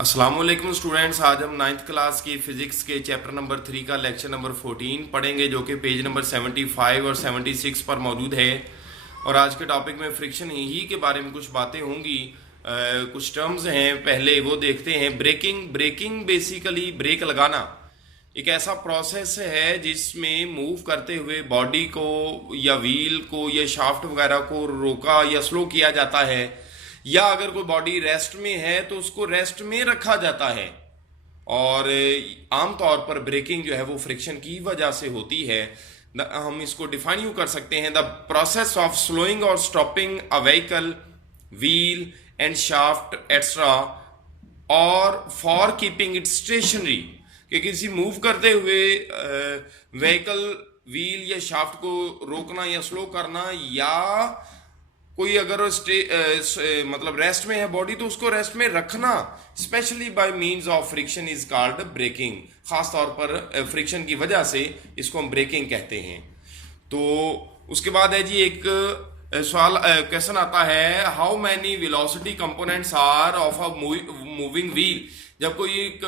अस्सलाम वालेकुम स्टूडेंट्स। आज हम नाइन्थ क्लास की फिजिक्स के चैप्टर नंबर 3 का लेक्चर नंबर 14 पढ़ेंगे, जो कि पेज नंबर 75 और 76 पर मौजूद है। और आज के टॉपिक में फ्रिक्शन ही के बारे में कुछ बातें होंगी। कुछ टर्म्स हैं, पहले वो देखते हैं। ब्रेकिंग ब्रेकिंग बेसिकली ब्रेक लगाना एक ऐसा प्रोसेस है जिसमें मूव करते हुए बॉडी को या व्हील को या शाफ्ट वगैरह को रोका या स्लो किया जाता है, या अगर कोई बॉडी रेस्ट में है तो उसको रेस्ट में रखा जाता है। और आमतौर पर ब्रेकिंग जो है वो फ्रिक्शन की वजह से होती है। हम इसको डिफाइन यूं कर सकते हैं: द प्रोसेस ऑफ स्लोइंग और stopping a vehicle, wheel and shaft extra, और फॉर कीपिंग इट स्टेशनरी, कि किसी मूव करते हुए व्हीकल, व्हील या शाफ्ट को रोकना या स्लो करना, या कोई अगर मतलब रेस्ट में है बॉडी तो उसको रेस्ट में रखना, specially by means of friction, is called braking. खास तौर पर फ्रिक्शन की वजह से इसको हम ब्रेकिंग कहते हैं। तो उसके बाद है जी एक सवाल, क्वेश्चन आता है: how many velocity components are of a moving wheel. जब कोई एक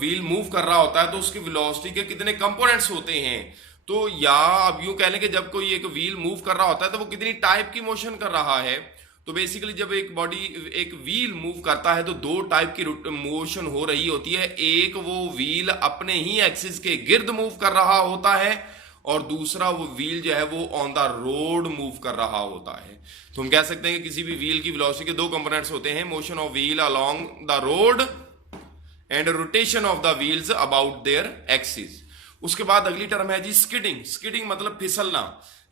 व्हील मूव कर रहा होता है तो उसकी वेलोसिटी के कितने कंपोनेंट्स होते हैं। तो या अब यूं कह लें कि जब कोई एक व्हील मूव कर रहा होता है तो वो कितनी टाइप की मोशन कर रहा है। तो बेसिकली जब एक एक व्हील मूव करता है तो दो टाइप की मोशन हो रही होती है। एक, वो व्हील अपने ही एक्सिस के गिर्द मूव कर रहा होता है, और दूसरा, वो व्हील जो है वो ऑन द रोड मूव कर रहा होता है। तो हम कह सकते हैं कि किसी भी व्हील की वेलोसिटी के दो कंपोनेंट्स होते हैं: motion of wheel along the road and rotation of the wheels about their axis. उसके बाद अगली टर्म है जी स्किडिंग। स्किडिंग मतलब फिसलना,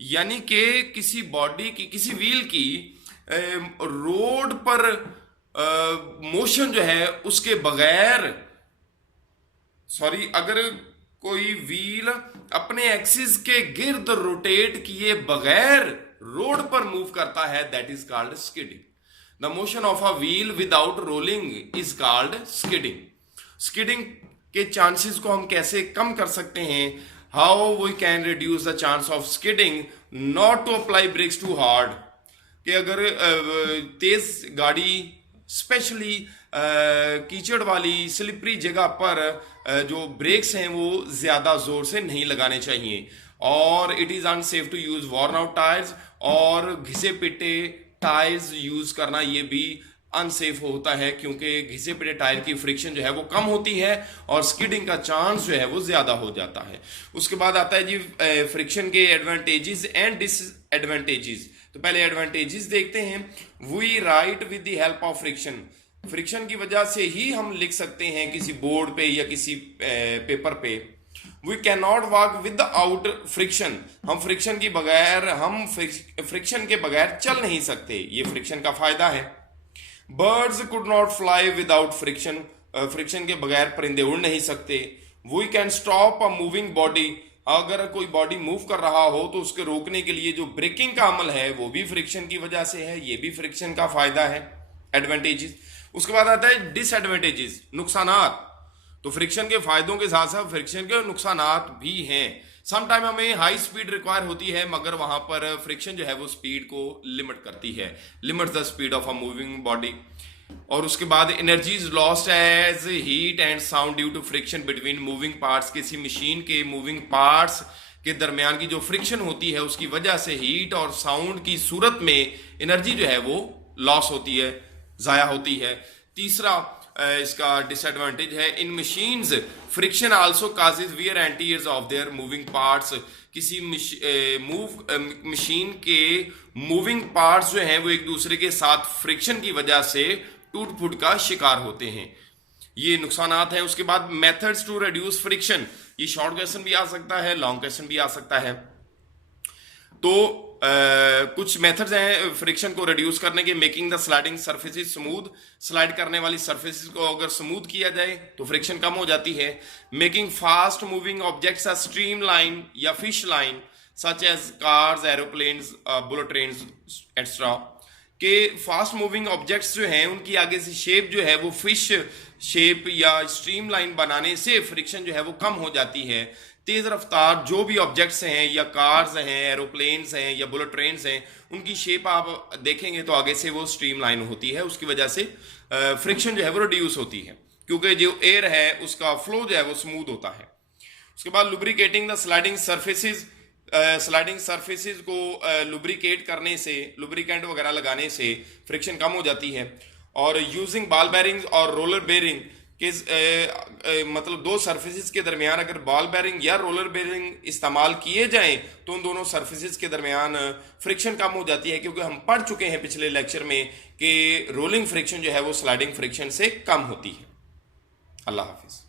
यानी कि किसी बॉडी की, किसी व्हील की रोड पर मोशन जो है उसके बगैर, अगर कोई व्हील अपने एक्सिस के गिर्द रोटेट किए बगैर रोड पर मूव करता है, that is called skidding. The motion of a wheel without rolling is called skidding. Skidding के चांसेस को हम कैसे कम कर सकते हैं? How we can reduce the chance of skidding? Not to apply brakes too hard, कि अगर तेज गाड़ी, स्पेशली कीचड़ वाली स्लिपरी जगह पर जो ब्रेक्स हैं वो ज्यादा जोर से नहीं लगाने चाहिए। और it is unsafe to use worn out tyres, और घिसे पिटे टायर्स यूज करना ये भी अनसेफ होता है, क्योंकि घिसे पिटे टायर की फ्रिक्शन जो है वो कम होती है और स्किडिंग का चांस जो है वो ज्यादा हो जाता है। उसके बाद आता है जी फ्रिक्शन के एडवांटेजेस एंड डिसएडवांटेजेस। तो पहले एडवांटेजेस देखते हैं। We write with the help of friction. Friction की वजह से ही हम लिख सकते हैं किसी बोर्ड पे या किसी पेपर पे। We can not walk without friction. हम फ्रिक्शन के बगैर चल नहीं सकते, ये फ्रिक्शन का फायदा है। Birds could not fly without friction. Friction के बगैर परिंदे उड़ नहीं सकते। We can stop a moving body. अगर कोई बॉडी मूव कर रहा हो तो उसके रोकने के लिए जो ब्रेकिंग का अमल है वो भी फ्रिक्शन की वजह से है, ये भी फ्रिक्शन का फायदा है, एडवांटेजेस। उसके बाद आता है डिसएडवांटेजेस, नुकसानात। तो फ्रिक्शन के फायदों के साथ साथ फ्रिक्शन के नुकसानात भी हैं। समटाइम हमें हाई स्पीड रिक्वायर होती है, मगर वहां पर फ्रिक्शन जो है वो स्पीड को लिमिट करती है, limit the speed of a moving body. और उसके बाद energy is lost as heat and sound due to friction between moving parts. किसी मशीन के मूविंग पार्ट्स के दरमियान की जो फ्रिक्शन होती है उसकी वजह से हीट और साउंड की सूरत में एनर्जी जो है वो लॉस होती है, जाया होती है। तीसरा इसका डिसएडवांटेज है, in machines friction also causes wear and tears of their moving parts. किसी मशीन के मूविंग पार्ट्स जो हैं वो एक दूसरे के साथ फ्रिक्शन की वजह से टूट फूट का शिकार होते हैं, ये नुकसानात हैं। उसके बाद मेथड्स टू रिड्यूस फ्रिक्शन। ये शॉर्ट क्वेश्चन भी आ सकता है, लॉन्ग क्वेश्चन भी आ सकता है। तो कुछ मेथड्स हैं फ्रिक्शन को रिड्यूस करने के: making the sliding surfaces smooth. Slide करने वाली सरफेसेस को अगर स्मूथ किया जाए तो फ्रिक्शन कम हो जाती है। Making fast moving objects a stream line या fish line, such as cars, aeroplanes, bullet trains etcetera. के फास्ट मूविंग ऑब्जेक्ट्स जो हैं उनकी आगे से शेप जो है वो फिश शेप या स्ट्रीम लाइन बनाने से फ्रिक्शन जो है वो कम हो जाती है। तेज रफ्तार जो भी ऑब्जेक्ट्स हैं, या कार्स हैं, एरोप्लेन्स हैं या बुलेट ट्रेन्स हैं, उनकी शेप आप देखेंगे तो आगे से वो स्ट्रीम लाइन होती है, उसकी वजह से फ्रिक्शन जो है वो रिड्यूस होती है। क्योंकि जो एयर है उसका फ्लो जो है वो स्मूथ होता है। उसके बाद लुब्रिकेटिंग द स्लाइडिंग सरफेसेस को लुब्रिकेट करने से, लुब्रिकेंट वगैरह लगाने से फ्रिक्शन कम हो जाती है। और यूजिंग बॉल बेरिंग और रोलर बेरिंग के मतलब दो सरफेसेस के दरमियान अगर बॉल बेरिंग या रोलर बेरिंग इस्तेमाल किए जाएं तो उन दोनों सरफेसेस के दरमियान फ्रिक्शन कम हो जाती है, क्योंकि हम पढ़ चुके हैं पिछले लेक्चर में कि रोलिंग फ्रिक्शन जो है वो स्लाइडिंग फ्रिक्शन से कम होती है। अल्लाह हाफिज।